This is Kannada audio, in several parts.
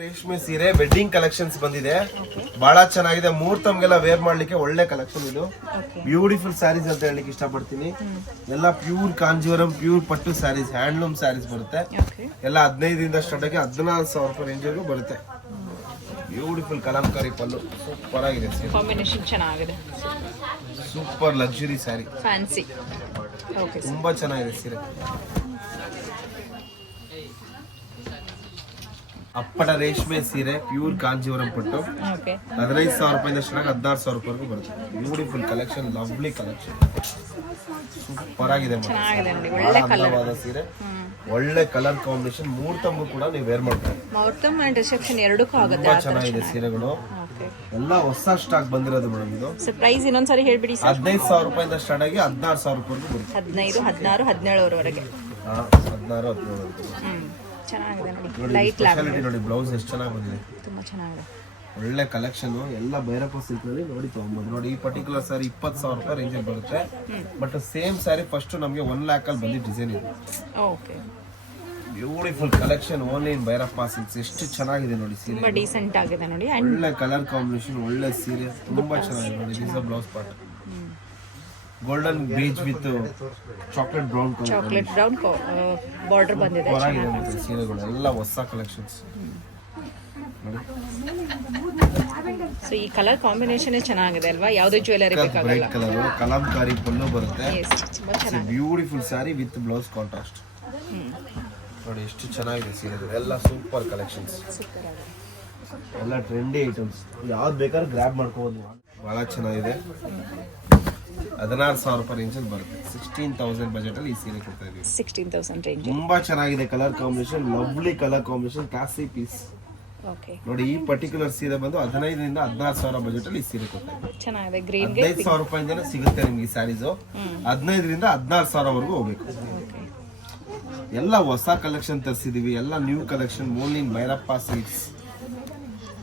ರೇಷ್ಮೆ ಸೀರೆ ವೆಡ್ಡಿಂಗ್ ಕಲೆಕ್ಷನ್ಸ್ ಬಂದಿದೆ. ಬಹಳ ಚೆನ್ನಾಗಿದೆ. ಮುಹೂರ್ತಮ್ಗೆಲ್ಲ ವೇರ್ ಮಾಡ್ಲಿಕ್ಕೆ ಒಳ್ಳೆ ಕಲೆಕ್ಷನ್ ಇದು. ಬ್ಯೂಟಿಫುಲ್ ಸ್ಯಾರೀಸ್ ಅಂತ ಹೇಳಲಿಕ್ಕೆ ಇಷ್ಟಪಡ್ತೀನಿ. ಎಲ್ಲ ಪ್ಯೂರ್ ಕಾಂಜೀವರಂ ಪ್ಯೂರ್ ಪಟ್ಟು ಸ್ಯಾರೀಸ್, ಹ್ಯಾಂಡ್ಲೂಮ್ ಸ್ಯಾರೀಸ್ ಬರುತ್ತೆ. ಎಲ್ಲ 15ರಿಂದ ಸ್ಟಾರ್ಟ್ ಆಗಿ 14,000 ರೂಪಾಯಿ ರೇಂಜ್ ವರೆಗೂ ಬರುತ್ತೆ. ಬ್ಯೂಟಿಫುಲ್ ಕಲಂಕಾರಿ ಪಲ್ಲು, ಸೂಪರ್ ಆಗಿದೆ ಸೀರೆ. ಕಾಂಬಿನೇಷನ್ ಚೆನ್ನಾಗಿದೆ. Super luxury sari, fancy. Okay, ತುಂಬಾ ಚೆನ್ನಾಗಿದೆ ಸೀರೆ. ಅಪ್ಪಟ ರೇಷ್ಮೆ ಸೀರೆ ಪ್ಯೂರ್ ಕಾಂಜೀವರಂ ಪಟ್ಟು, ಓಕೆ. 15,000 ರೂಪಾಯಿಂದ ಸ್ಟಾರ್ಟ್ 16,000 ರೂಪಾಯಿವರೆಗೂ ಬರುತ್ತೆ. Beautiful collection, lovely collection, super ಆಗಿದೆ. ಚೆನ್ನಾಗಿದೆ ನೋಡಿ, ಒಳ್ಳೆ ಕಲರ್. ಅಂದವಾದ ಸೀರೆ, ಒಳ್ಳೆ ಕಲರ್ ಕಾಂಬಿನೇಷನ್. ಮುಹೂರ್ತಮ್ಮು ಕೂಡ ನೀವು ವೇರ್ ಮಾಡ್ತೀವಿ. ಮುಹೂರ್ತಮ್ ಅಂಡ್ ರಿಸೆಪ್ಷನ್ ಎರಡಕ್ಕೂ ಆಗುತ್ತೆ. ತುಂಬಾ ಚೆನ್ನಾಗಿದೆ ಸೀರೆಗಳು. ಓಕೆ, ಎಲ್ಲ ಹೊಸ ಸ್ಟಾಕ್ ಬಂದಿರೋದು ಮೇಡಮ್. ಇದು ಪ್ರೈಸ್ ಇನ್ನೊಂದ್ಸರಿ ಹೇಳ್ಬಿಡಿ ಸರ್. 15,000 ರೂಪಾಯಿಂದ ಸ್ಟಾರ್ಟ್ ಆಗಿ 16,000 ರೂಪಾಯಿವರೆಗೂ ಬರುತ್ತೆ. 15, 16, 17ವರೆಗೆ. 16, 17. ಚೆನ್ನಾಗಿದೆ ನೋಡಿ, ನೋಡಿ ಲೈಟ್ ಸ್ಪೆಷಾಲಿಟಿ ನೋಡಿ, ಬ್ಲೌಸ್ ಎಷ್ಟು ಚೆನ್ನಾಗಿ ಬಂದಿದೆ. ತುಂಬಾ ಚೆನ್ನಾಗಿದೆ. ಒಳ್ಳೆ ಕಲೆಕ್ಷನ್. ಎಲ್ಲ ಭೈರಪ್ಪ ಸಿಲ್ಕ್ ನಲ್ಲಿ ನೋಡಿ ತಗೊಂಬೋದು. ನೋಡಿ ಈ ಪರ್ಟಿಕ್ಯುಲರ್ ಸ್ಯಾರಿ 20,000 ರೂಪಾಯಿ ರೇಂಜ್ ಬರುತ್ತೆ. ಬಟ್ ಸೇಮ್ ಸ್ಯಾರಿ ಫಸ್ಟ್ ನಮಗೆ 1 lakh ಅಲ್ಲಿ ಬಂದಿದ್ದ ಡಿಸೈನ್ ಇದೆ. Okay, beautiful collection only in Bhairappa silks. ಎಷ್ಟು ಚೆನ್ನಾಗಿದೆ ನೋಡಿ ಸೀರೆ, ತುಂಬಾ ಡೀಸೆಂಟ್ ಆಗಿದೆ ನೋಡಿ. ಒಳ್ಳೆ ಕಲರ್ ಕಾಂಬಿನೇಷನ್, ಒಳ್ಳೆ ಸೀರೆ, ತುಂಬಾ ಚೆನ್ನಾಗಿದೆ ನೋಡಿ. This blouse part golden beach with chocolate brown colour, chocolate brown border ಬಂದಿದೆ. ಚೆನ್ನಾಗಿದೆ ಮತ್ತೆ ಸೀರೆಗಳು ಎಲ್ಲ ಹೊಸ ಕಲೆಕ್ಷನ್ಸ್. ಸೊ ಈ ಕಲರ್ ಕಾಂಬಿನೇಷನ್ ಚೆನ್ನಾಗಿದೆ ಅಲ್ವಾ? ಯಾವುದೇ ಜ್ಯುವೆಲರಿ ಬೇಕಾಗಲ್ಲ. ಬ್ರೈಟ್ ಕಲರ್ ಕಲಂಕಾರಿ ಪಲ್ಲು ಬರುತ್ತೆ. ತುಂಬಾ ಚೆನ್ನಾಗಿದೆ. Beautiful sari with blouse contrast. ನೋಡಿ ಎಷ್ಟು ಚೆನ್ನಾಗಿದೆ ಸೀರೆ. ಎಲ್ಲ ಸೂಪರ್ ಕಲೆಕ್ಷನ್ಸ್, ಎಲ್ಲ ಟ್ರೆಂಡಿ ಐಟಮ್ಸ್. ಯಾವ್ದು ಬೇಕಾದ್ರೂ ಗ್ರ್ಯಾಬ್ ಮಾಡ್ಕೋಬಹುದು ನೀವು. ಬಹಳ ಚೆನ್ನಾಗಿದೆ. 16,000 ರೂಪಾಯಿ ರೇಂಜ್ ಅಲ್ಲಿ ಬರುತ್ತೆ. 16,000 ಬಜೆಟ್ ಅಲ್ಲಿ ಈ ಸೀರೆ ಕೊಡ್ತಾ ಇದೀವಿ. 16,000 ರೇಂಜ್. ತುಂಬಾ ಚೆನ್ನಾಗಿದೆ colour combination, lovely colour combination, classy piece. Okay, ನೋಡಿ ಈ ಪರ್ಟಿಕ್ಯುಲರ್ ಸೀರೆ ಬಂದು 15ರಿಂದ 16,000 ಬಜೆಟ್ ಅಲ್ಲಿ ಈ ಸೀರೆ ಕೊಡ್ತಾ ಇದೀವಿ. ಚೆನ್ನಾಗಿದೆ. ಗ್ರೀನ್ ಗೆ 15,000 ರೂಪಾಯಿಂದನೇ ಸಿಗುತ್ತೆ ನಿಮ್ಗೆ ಈ ಸ್ಯಾರೀಸ್. 15ರಿಂದ 16,000 ವರೆಗೂ ಹೋಗ್ಬೇಕು. ಎಲ್ಲ ಹೊಸ ಕಲೆಕ್ಷನ್ ತರಿಸಿದೀವಿ. ಎಲ್ಲ new collection only in Bhairappa silks.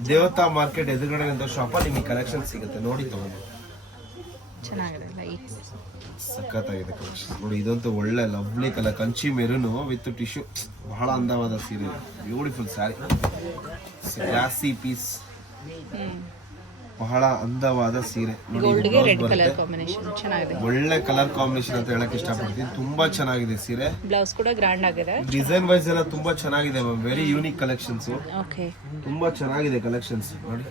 ದೇವತಾ ಮಾರ್ಕೆಟ್ ಎದುರುಗಡೆ ಶಾಪ್ ನಿಮಗೆ ಕಲೆಕ್ಷನ್ ಸಿಗುತ್ತೆ. ನೋಡಿ ತಗೊಂಡು. ಚೆನ್ನಾಗಿದೆ. ಲೈಟ್ ಸಖತ್ತಾಗಿದೆ ಕಲೆಕ್ಷನ್. ನೋಡಿ ಇದಂತೂ ಒಳ್ಳೆ lovely colour, Kanchi maroon with tissue. ಬಹಳ ಅಂದವಾದ ಸೀರೆ, ಬ್ಯೂಟಿಫುಲ್ ಸ್ಯಾರಿ, ಕ್ಲಾಸಿ ಪೀಸ್, ಬಹಳ ಅಂದವಾದ ಸೀರೆ. ಗೋಲ್ಡ್ ಗೆ ರೆಡ್ ಕಲರ್ ಕಾಂಬಿನೇಷನ್ ಚೆನ್ನಾಗಿದೆ. ಒಳ್ಳೆ ಕಲರ್ ಕಾಂಬಿನೇಷನ್ ಅಂತ ಹೇಳಕ್ ಇಷ್ಟಪಡ್ತೀನಿ. ತುಂಬಾ ಚೆನ್ನಾಗಿದೆ ಸೀರೆ. ಬ್ಲೌಸ್ ಕೂಡ ಗ್ರ್ಯಾಂಡ್ ಆಗಿದೆ. ಡಿಸೈನ್ ವೈಸ್ ಎಲ್ಲ ತುಂಬಾ ಚೆನ್ನಾಗಿದೆ ma'am. Very unique collections. Okay, ತುಂಬಾ ಚೆನ್ನಾಗಿದೆ ಕಲೆಕ್ಷನ್ಸ್. ನೋಡಿ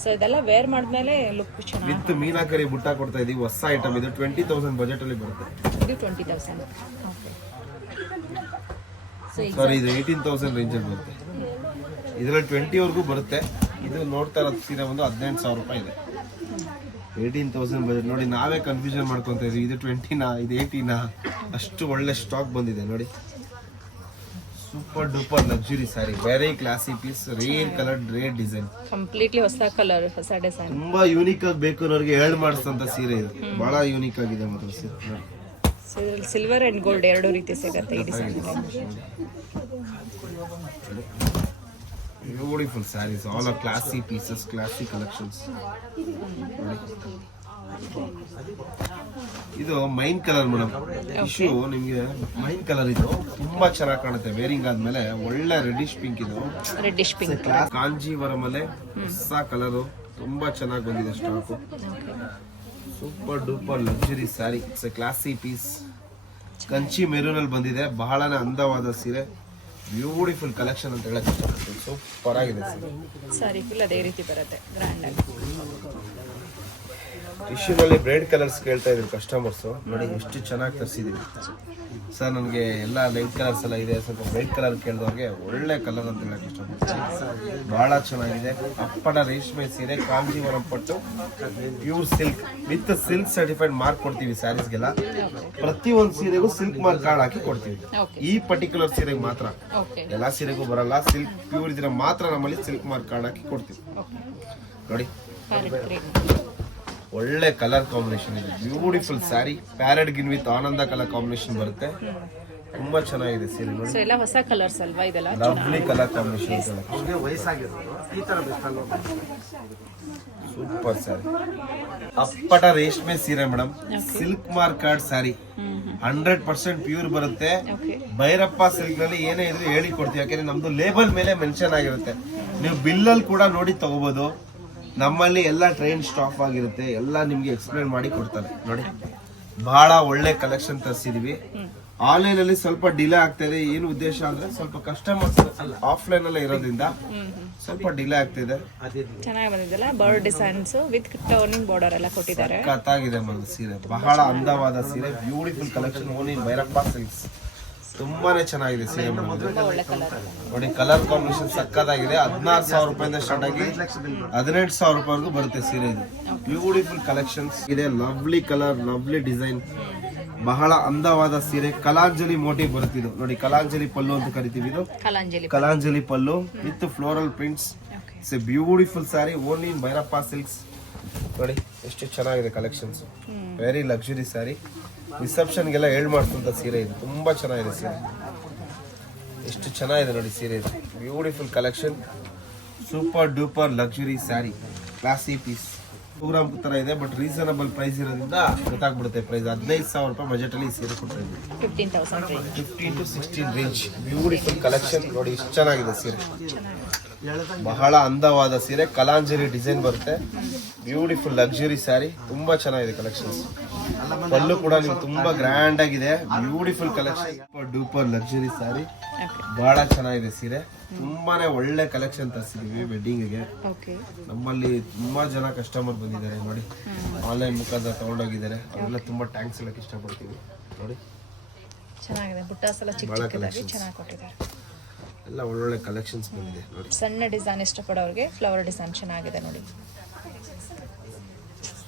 ಸೊ ಇದೆಲ್ಲ ವೇರ್ ಮಾಡಿದ್ಮೇಲೆ ಲುಕ್ ಚೆನ್ನಾಗಿ. ವಿತ್ ಮೀನಾಕರಿ ಬುಟ್ಟ ಕೊಡ್ತಾ ಇದೀವಿ. ಹೊಸ ಐಟಮ್ ಇದು. 20,000 ಬಜೆಟ್ ಅಲ್ಲಿ ಬರುತ್ತೆ. ಇದು 20,000. ಓಕೆ, ಸೊ ಸಾರಿ ಇದು 18,000 ರೇಂಜ್ ಅಲ್ಲಿ ಬರುತ್ತೆ. ಇದರಲ್ಲಿ 20 ವರೆಗೂ ಬರುತ್ತೆ. ಇದು ನೋಡ್ತಾ ಇರೋದು ಸೀರೆ ಒಂದು 18,000 ರೂಪಾಯಿ ಇದೆ. 18,000 ಬಜೆಟ್. ನೋಡಿ ನಾವೇ ಕನ್ಫ್ಯೂಷನ್ ಮಾಡ್ಕೊಂತ ಇದೀವಿ. ಇದು 20ನಾ ಇದು 18ನಾ? ಅಷ್ಟು ಒಳ್ಳೆ ಸ್ಟಾಕ್ ಬಂದಿದೆ ನೋಡಿ. Super duper luxury sari, very classy piece, rare colour, rare design, completely ಹೊಸ ಕಲರ್, ಹೊಸ ಡಿಸೈನ್. ತುಂಬಾ ಯೂನಿಕ್ ಆಗಿ ಬೇಕು ಅನ್ನೋರಿಗೆ ಹೇಳಿ ಮಾಡಿಸ್ತಂತ ಸೀರೆ ಇದು. ಬಹಳ ಯೂನಿಕ್ ಆಗಿದೆ ಮಾತ್ರ ಸೀರೆ. ಸೊ ಇದರಲ್ಲಿ ಸಿಲ್ವರ್ ಅಂಡ್ ಗೋಲ್ಡ್ ಎರಡು ರೀತಿ ಸಿಗುತ್ತೆ ಈ design. Beautiful saris, all are classy pieces, classy collections. ಇದು ಮೈನ್ ಕಲರ್ ಮೇಡಮ್. ಇಶ್ಯೂ ನಿಮ್ಗೆ ಮೈನ್ ಕಲರ್ ಇದು ತುಂಬಾ ಚೆನ್ನಾಗಿ ಕಾಣುತ್ತೆ. ವೇರಿಂಗ್ ಆದ್ಮೇಲೆ ಒಳ್ಳೆ ರೆಡಿಶ್ ಪಿಂಕ್. ಇದು ರೆಡ್ಡಿಶ್ ಪಿಂಕ್, ಕಾಂಜೀವರಂ ಅಲ್ಲೇ ಹೊಸ ಕಲರ್, ತುಂಬಾ ಚೆನ್ನಾಗಿ ಬಂದಿದೆ stock. Super duper luxury sari, it's a classy piece. Kanchi maroon ಅಲ್ಲಿ ಬಂದಿದೆ. ಬಹಳನೇ ಅಂದವಾದ ಸೀರೆ, ಬ್ಯೂಟಿಫುಲ್ ಕಲೆಕ್ಷನ್ ಅಂತ ಹೇಳಕ್ ಇಷ್ಟಪಡ್ತೀನಿ. ಸೂಪರ್ ಆಗಿದೆ ಸಾರಿ. ಫುಲ್ ಅದೇ ರೀತಿ ಬರುತ್ತೆ, ಗ್ರ್ಯಾಂಡ್ ಆಗಿ. ಟಿಶ್ಯೂನಲ್ಲಿ ಬ್ರೈಡ್ ಕಲರ್ಸ್ ಕೇಳ್ತಾ ಇದ್ರು ಕಸ್ಟಮರ್ಸ್. ನೋಡಿ ಎಷ್ಟು ಚೆನ್ನಾಗಿ ತರಿಸಿದೀವಿ ಸರ್. ನನಗೆ ಎಲ್ಲ ಲೈಟ್ ಕಲರ್ಸ್ ಎಲ್ಲ ಇದೆ, ಸ್ವಲ್ಪ ಬ್ರೈಟ್ ಕಲರ್ ಕೇಳಿದವ್ರಿಗೆ ಒಳ್ಳೆ ಕಲರ್ ಅಂತ ಹೇಳಕ್ ಇಷ್ಟಪಡ್ತೀನಿ. ಬಹಳ ಚೆನ್ನಾಗಿದೆ. ಅಪ್ಪಟ ರೇಷ್ಮೆ ಸೀರೆ, ಕಾಂಜೀವರಂ ಪಟ್ಟು, pure silk with silk certified mark ಕೊಡ್ತೀವಿ ಸ್ಯಾರೀಸ್ಗೆಲ್ಲ. ಪ್ರತಿ ಒಂದು ಸೀರೆಗೂ ಸಿಲ್ಕ್ ಮಾರ್ಕ್ ಕಾರ್ಡ್ ಹಾಕಿ ಕೊಡ್ತೀವಿ. ಈ ಪರ್ಟಿಕ್ಯುಲರ್ ಸೀರೆಗೆ ಮಾತ್ರ, ಎಲ್ಲಾ ಸೀರೆಗೂ ಬರಲ್ಲ. ಸಿಲ್ಕ್ ಪ್ಯೂರ್ ಇದ್ರೆ ಮಾತ್ರ ನಮ್ಮಲ್ಲಿ ಸಿಲ್ಕ್ ಮಾರ್ಕ್ ಕಾರ್ಡ್ ಹಾಕಿ ಕೊಡ್ತೀವಿ. ನೋಡಿ ಒಳ್ಳೆ ಕಲರ್ ಕಾಂಬಿನೇಷನ್ ಇದೆ. Beautiful sari, parrot green with ಆನಂದ ಕಲರ್ ಕಾಂಬಿನೇಷನ್ ಬರುತ್ತೆ. ತುಂಬಾ ಚೆನ್ನಾಗಿದೆ ಸೀರೆ ನೋಡಿ. ಸೊ ಎಲ್ಲ ಹೊಸ ಕಲರ್ಸ್ ಅಲ್ವಾ ಇದೆಲ್ಲ? ಲವ್ಲಿ ಕಲರ್ ಕಾಂಬಿನೇಷನ್, ವಯಸ್ಸಾಗಿರೋದು ಈ ತರ ಬೇಕಾಗೋ ಸೂಪರ್ ಸ್ಯಾರಿ. ಅಪ್ಪಟ ರೇಷ್ಮೆ ಸೀರೆ ಮೇಡಮ್, ಸಿಲ್ಕ್ ಮಾರ್ಕಾಡ್ ಸ್ಯಾರಿ, 100% ಪ್ಯೂರ್ ಬರುತ್ತೆ. ಓಕೆ. ಭೈರಪ್ಪ ಸಿಲ್ಕ್ ನಲ್ಲಿ ಏನೇ ಇದ್ರು ಹೇಳಿ ಕೊಡ್ತೀವಿ, ಯಾಕಂದ್ರೆ ನಮ್ದು ಲೇಬಲ್ ಮೇಲೆ ಮೆನ್ಷನ್ ಆಗಿರುತ್ತೆ. ನೀವು ಬಿಲ್ಲಲ್ಲಿ ಕೂಡ ನೋಡಿ ತಗೋಬಹುದು. ನಮ್ಮಲ್ಲಿ ಎಲ್ಲ ಟ್ರೈನ್ ಸ್ಟಾಪ್ ಆಗಿರುತ್ತೆ, ಎಲ್ಲ ನಿಮ್ಗೆ ಎಕ್ಸ್ಪ್ಲೇನ್ ಮಾಡಿ ಕೊಡ್ತಾರೆ ನೋಡಿ. ಬಹಳ ಒಳ್ಳೆ ಕಲೆಕ್ಷನ್ ತರಿಸಿದೀವಿ. ಆನ್ಲೈನ್ ಅಲ್ಲಿ ಸ್ವಲ್ಪ ಡಿಲೇ ಆಗ್ತಾ ಇದೆ. ಏನು ಉದ್ದೇಶ ಅಂದ್ರೆ ಸ್ವಲ್ಪ ಕಸ್ಟಮರ್ಸ್ ಆಫ್ಲೈನ್ ಅಲ್ಲೇ ಇರೋದ್ರಿಂದ ಸ್ವಲ್ಪ ಡಿಲೇ ಆಗ್ತಿದೆ. ಚೆನ್ನಾಗಿ ಬಂದಿದ್ದಲ್ಲ, bird designs with turning border ಎಲ್ಲ ಕೊಟ್ಟಿದ್ದಾರೆ. ಸಖತ್ತಾಗಿದೆ ಮೇಡಮ್ ಸೀರೆ, ಬಹಳ ಅಂದವಾದ ಸೀರೆ, beautiful collection. Only Bhyrappa silks. ತುಂಬಾನೇ ಚೆನ್ನಾಗಿದೆ ಸೀರೆ ಮೇಡಮ್. ಒಳ್ಳೆ ಕಲರ್. ನೋಡಿ ಕಲರ್ ಕಾಂಬಿನೇಷನ್ ಸಕ್ಕತ್ತಾಗಿದೆ. 16,000 ರೂಪಾಯಿಂದ ಸ್ಟಾರ್ಟ್ ಆಗಿ 18,000 ರೂಪಾಯಿವರೆಗೂ ಬರುತ್ತೆ ಸೀರೆ. ಇದು ಬ್ಯೂಟಿಫುಲ್ ಕಲೆಕ್ಷನ್ಸ್ ಇದೆ. ಲವ್ಲಿ ಕಲರ್, ಲವ್ಲಿ ಡಿಸೈನ್, ಬಹಳ ಅಂದವಾದ ಸೀರೆ. ಕಲಾಂಜಲಿ ಮೋಟಿವ್ ಬರುತ್ತಿದ್ದು ನೋಡಿ. ಕಲಾಂಜಲಿ ಪಲ್ಲು ಅಂತ ಕರಿತೀವಿ. ಇದು Kalanjali pallu with floral prints. It's a beautiful saree only in Bhairappa silks. ನೋಡಿ ಎಷ್ಟು ಚೆನ್ನಾಗಿದೆ ಕಲೆಕ್ಷನ್ಸ್. Very luxury saree. ರಿಸೆಪ್ಷನ್ಗೆಲ್ಲ ಹೇಳ್ ಮಾಡ್ತಂತ ಸೀರೆ ಇದು. ತುಂಬಾ ಚೆನ್ನಾಗಿದೆ ಸೀರೆ, ಎಷ್ಟು ಚೆನ್ನಾಗಿದೆ ನೋಡಿ ಸೀರೆ ಇದು. Beautiful collection, super duper luxury sari, classy piece. Program ತರ ಇದೆ, ಬಟ್ ರೀಸನಬಲ್ ಪ್ರೈಸ್ ಇರೋದ್ರಿಂದ ಗೊತ್ತಾಗ್ಬಿಡುತ್ತೆ ಪ್ರೈಸ್. 15,000 ರೂಪಾಯಿ ಬಜೆಟ್ ಅಲ್ಲಿ ಸೀರೆ ಕೊಡ್ತಾ ಇದ್ದೀವಿ. 15 to 16 ರೇಂಜ್. ಬ್ಯೂಟಿಫುಲ್ ಕಲೆಕ್ಷನ್ ನೋಡಿ, ಎಷ್ಟು ಚೆನ್ನಾಗಿದೆ ಸೀರೆ. ಬಹಳ ಅಂದವಾದ ಸೀರೆ, ಕಲಾಂಜಲಿ ಡಿಸೈನ್ ಬರುತ್ತೆ. ಬ್ಯೂಟಿಫುಲ್ ಲಕ್ಸುರಿ ಸ್ಯಾರಿ, ತುಂಬಾ ಚೆನ್ನಾಗಿದೆ ಕಲೆಕ್ಷನ್ಸ್. ಪಲ್ಲು ಕೂಡ ನಿಮ್ಗೆ ತುಂಬಾ ಗ್ರ್ಯಾಂಡ್ ಆಗಿದೆ. Beautiful collection, duper luxury sari, ಬಹಳ ಚೆನ್ನಾಗಿದೆ ಸೀರೆ. ತುಂಬಾನೇ ಒಳ್ಳೆ ಕಲೆಕ್ಷನ್ ತರಿಸಿದೀವಿ ವೆಡ್ಡಿಂಗ್ಗೆ. ನಮ್ಮಲ್ಲಿ ತುಂಬಾ ಜನ ಕಸ್ಟಮರ್ ಬಂದಿದ್ದಾರೆ ನೋಡಿ, ಆನ್ಲೈನ್ ಮುಖಾಂತರ ತಗೊಂಡೋಗಿದ್ದಾರೆ. ಅವರೆಲ್ಲ ತುಂಬಾ ಥ್ಯಾಂಕ್ಸ್ ಹೇಳಕ್ ಇಷ್ಟಪಡ್ತೀವಿ. ನೋಡಿ ಚೆನ್ನಾಗಿದೆ, ಬುಟ್ಟಾಸ್ ಎಲ್ಲ ಚಿಕ್ಕ ಚಿಕ್ಕದಾಗಿ ಚೆನ್ನಾಗಿ ಕೊಟ್ಟಿದ್ದಾರೆ. ಎಲ್ಲ ಒಳ್ಳೊಳ್ಳೆ ಕಲೆಕ್ಷನ್ಸ್ ಬಂದಿದೆ ನೋಡಿ. ಸಣ್ಣ ಡಿಸೈನ್ ಇಷ್ಟಪಡೋರಿಗೆ ಫ್ಲವರ್ ಡಿಸೈನ್ ಚೆನ್ನಾಗಿದೆ ನೋಡಿ.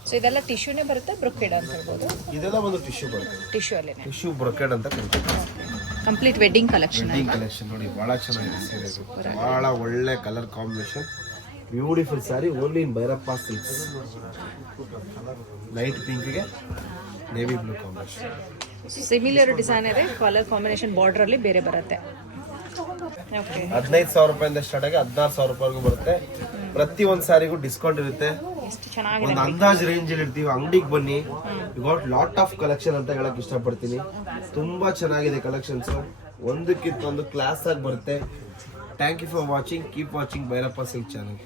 ಸೊ ಇದೆಲ್ಲ ಟಿಶ್ಯೂನೇ ಬರುತ್ತೆ, ಬ್ರೊಕೆಡ್ ಅಂತ ಹೇಳ್ಬೋದು. ಇದೆಲ್ಲ ಒಂದು ಟಿಶ್ಯೂ ಬರುತ್ತೆ, ಟಿಶ್ಯೂ ಅಲ್ಲೇನೆ, ಟಿಶ್ಯೂ ಬ್ರೊಕೆಡ್ ಅಂತ ಕರಿತೀವಿ. Complete wedding collection. Wedding collection ನೋಡಿ, ಬಹಳ ಚೆನ್ನಾಗಿದೆ ಸೀರೆ. ಬಹಳ ಒಳ್ಳೆ colour combination, beautiful saree only in Bhairappa silks. Light ಪಿಂಕ್ಗೆ navy blue combination. Similar design ಇದೆ, ಕಲರ್ ಕಾಂಬಿನೇಷನ್ ಬಾರ್ಡರ್ ಅಲ್ಲಿ ಬೇರೆ ಬರುತ್ತೆ. 15,000 ರೂಪಾಯಿಂದ ಸ್ಟಾರ್ಟ್ ಆಗಿ 16,000 ರೂಪಾಯಿವರೆಗೂ ಬರುತ್ತೆ. ಪ್ರತಿ ಒಂದ್ ಸ್ಯಾರಿಗೂ ಡಿಸ್ಕೌಂಟ್ ಇರುತ್ತೆ. ಒಂದು ಅಂದಾಜ್ ರೇಂಜ್ ಅಲ್ಲಿ ಇರ್ತೀವಿ. ಅಂಗಡಿಗೆ ಬನ್ನಿ, you got lot of collection ಅಂತ ಹೇಳಕ್ ಇಷ್ಟಪಡ್ತೀನಿ. ತುಂಬಾ ಚೆನ್ನಾಗಿದೆ ಕಲೆಕ್ಷನ್ಸ್, ಒಂದಕ್ಕಿಂತ ಒಂದು ಕ್ಲಾಸ್ ಆಗಿ ಬರುತ್ತೆ. Thank you for watching. Keep watching Bhyrappa silk channel.